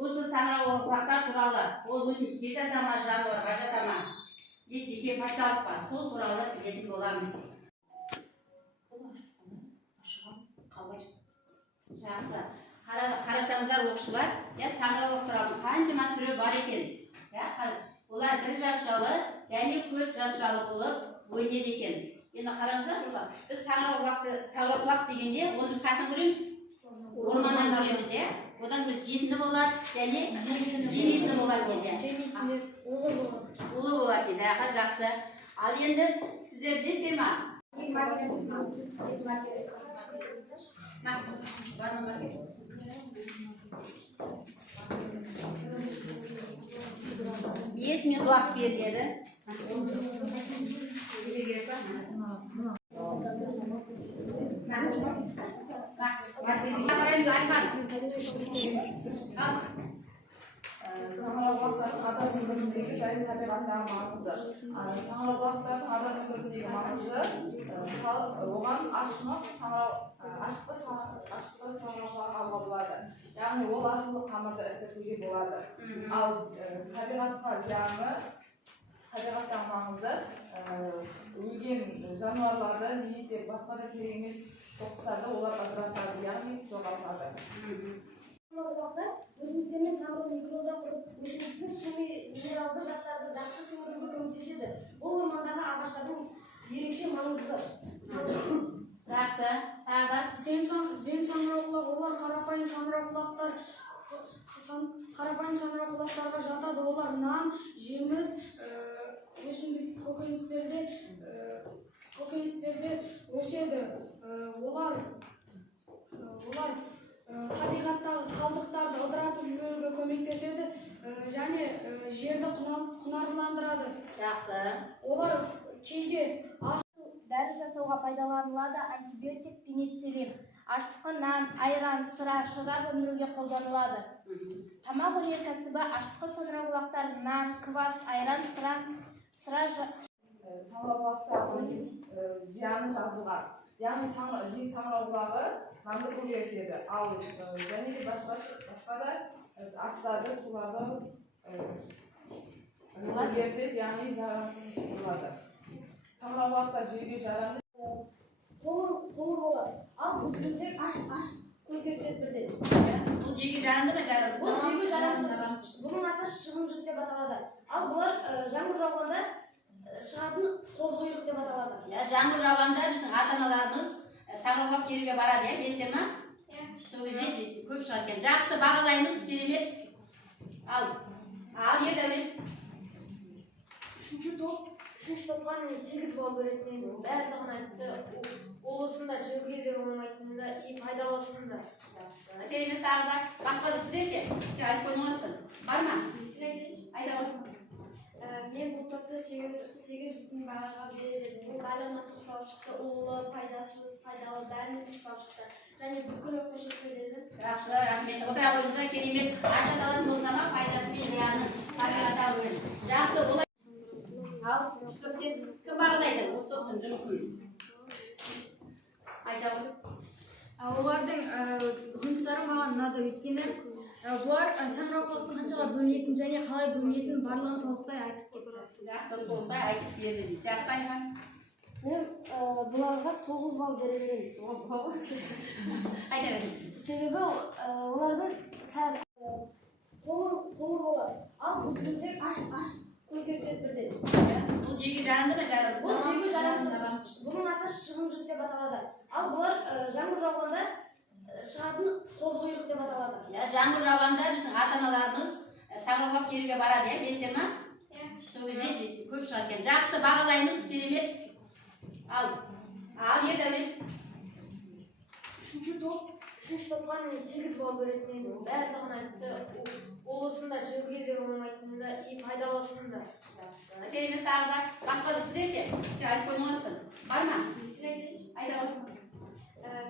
осы саңырауқұлақтар туралы ол өсімдікке жата ма, жануарға жата ма, жеке патшалық па, сол туралы білетін боламыз. Жақсы. Қарасаңыздар оқушылар, саңырауқұлақ туралы қаншама түрі бар екен. Олар бір жасжалы және көп жасжалы болып бөлінеді екен. Енді қараңыздар, біз саңырауқұлақ дегенде оны біз қайдан көреміз? Орманнан көреміз, одан біз жетімді болады және жемейтінді болады дейді. Улы болады дейді. Жақсы. Ал енді сіздер білесіздер ме? Бар ма? 5 минут уақыт беріледі. Саңырауқұлақтардың адам өміріндегі және табиғаттағы маңызы. Саңырауқұлақтардың адам өміріндегі маңызы, мысалы, оған ашытқы саңырауқұлағын алуға болады. Яғни ол арқылы қамырды ісітуге болады. Ал табиғатқа зияны, табиғаттағы маңызы, өлген жануарларды немесе басқа да керек емес қоқыстарды олар ажыратады, яғни жоғалтады. Өсімдіктер мен тамыр микроза құрып, өсімдіктің су минералды заттарды жақсы сіңіруге көмектеседі. Бұл ормандағы ағаштардың ерекше маңызы. Жақсы. Тағы Зен саңырауқұлақ, олар қарапайым саңырауқұлақтарға жатады. Олар нан, жеміс, өсімдік көкөністерде өседі. Олар табиғаттағы қалдықтарды ыдыратып жіберуге көмектеседі және жерді құнарландырады. Жақсы. Олар кейде дәрі жасауға пайдаланылады. Антибиотик пенициллин. Ашытқы нан, айран, сыра, шарап өндіруге қолданылады. Тамақ өнеркәсібі ашытқы саңырауқұлақтар, нан, квас, айран, сыра. Саңырауқұлақтардың зияны жазылған. Яғни жең саңырауқұлағы нанды көбейтеді. Ал және де басқа да астарды, суларды көбейтеді, яғни зарарсыз болады. Саңырауқұлақтар жеуге жарамды. қоңыр болады. Ал өсімдіктер ашық көзге түседі бірден. Бұл жеуге жарамды ма, жарамсыз? Бұл жеуге жарамсыз. бұның аты шыбын жұт деп аталады. Ал бұлар жаңбыр жауғанда шығатын қозғұйрық деп аталады. Жаңбыр жауғанда біздің ата-аналарымыз саңырауқұлақ теруге барады, білесіздер ме? Сол кезде көп шығады екен. Жақсы, бағалаймыз, керемет. Ал Ердәулет. Үшінші топқа мен 8 балл беретінен барлығын айтты. Олысында жеуге де оңайтынында, пайдалысында. Керемет. Тағы да басқа да сіздерше айтып қойыңыздар. Бар ма? Айда. Мен бұл топты 8 бағаға береді. Бұл барлығына тоқталып шықты. Улы, пайдасыз, пайдалы бәріне тоқталып шықты. Және бүкіл оқушы сөйледі. Жақсы, рахмет. Отыра қойыңыздар, керемет. Ажаталатын болсама пайдасы мен зияны табиғатқа бөлін. Жақсы, олай. Ал, кім бағалайды? Осы топтың жұмысын. Айта ғой. Олардың жұмыстары маған ұнады, өйткені бұлар саңырауқұлақтың қаншаға бөлінетінін және қалай бөлінетінін барлығын толықтай айтып кетті. Жақсы, толықтай айтып берді. Жақсы, Айхан. Мен бұларға 9 балл беремін. Айта беріңіз. Себебі олардың сәл қоңыр болады. Ал өсімдіктер ашық көзге түседі бірден. Бұл жеуге жарамды ма, жарамсыз? Бұл жеуге жарамсыз. Бұның аты шыбын жұт деп аталады. Ал бұлар жаңбыр жауғанда шығатын қозғұйрық деп аталады. Жаңбыр жауғанда біздің ата-аналарымыз саңырауқұлақ теруге барады, білесіздер ме? Сол кезде көп шығады екен. Жақсы, бағалаймыз, керемет. Ал Ердәулет. Үшінші топқа мен 8 балл беретінен барлығын айтты. Олысында жеуге де оңайтынында, пайдалысында. Керемет. Тағы да басқа да сіздерше айтып қойыңыздар. Бар ма? Айда ғой.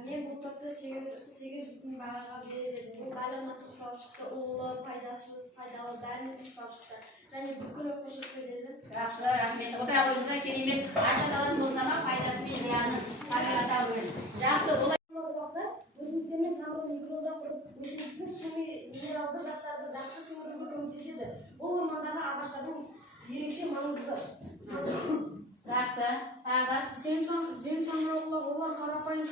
Мен бұл топты 8 бағаға береді. Бұл барлығына тоқталып шықты. Улы, пайдасыз, пайдалы бәріне тоқталып шықты. Және бүкіл оқушы сөйледі. Жақсы, рахмет. Отыра қойыңыздар, керемет. Ажаталатын болсама пайдасы мен зияны табиғатқа бөлін. Жақсы, олай. Өсімдіктер мен тамыр микроза құрып, өсімдіктің суми минералды заттарды жақсы сіңіруге көмектеседі. Бұл ормандағы ағаштардың ерекше маңызды. Жақсы. Тағы да. Зен саңырауқұлақ, олар қарапайым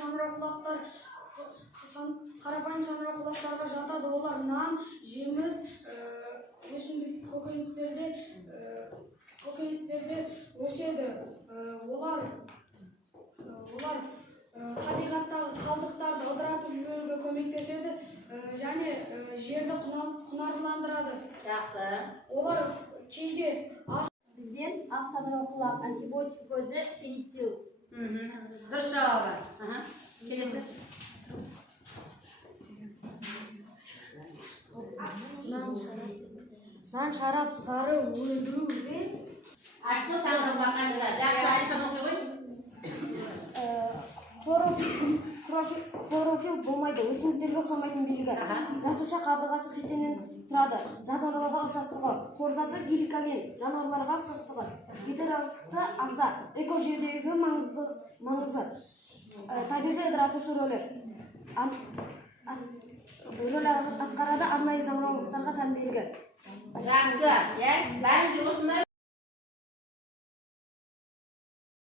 саңырауқұлақтарға жатады. Олар нан, жеміс, өсімдік көкөністерде өседі. Олар табиғаттағы қалдықтарды ыдыратып жіберуге көмектеседі және жерді құнарландырады. Жақсы. Олар кейде Бізден ақ саңырауқұлақ антибиотик көзі пеницилл. Дұрыс жауабы. Келесі. нан, шарап, сары өндіруге Ашқы саңырауқұлақ қандай да. Жақсы айтқан оқи ғой. хлорофилл болмайды. Өсімдіктерге ұқсамайтын белгі. Жасуша қабырғасы хитиннен тұрады. Жануарларға ұқсастығы. Қорзаты гликоген. Жануарларға ұқсастығы. Гидролифті ағза. Экожүйедегі маңызы. Табиғи ыдыратушы рөлі. Рөл атқарады арнайы саңырауқұлақтарға тән белгі. Жақсы. Бәріңіз осындай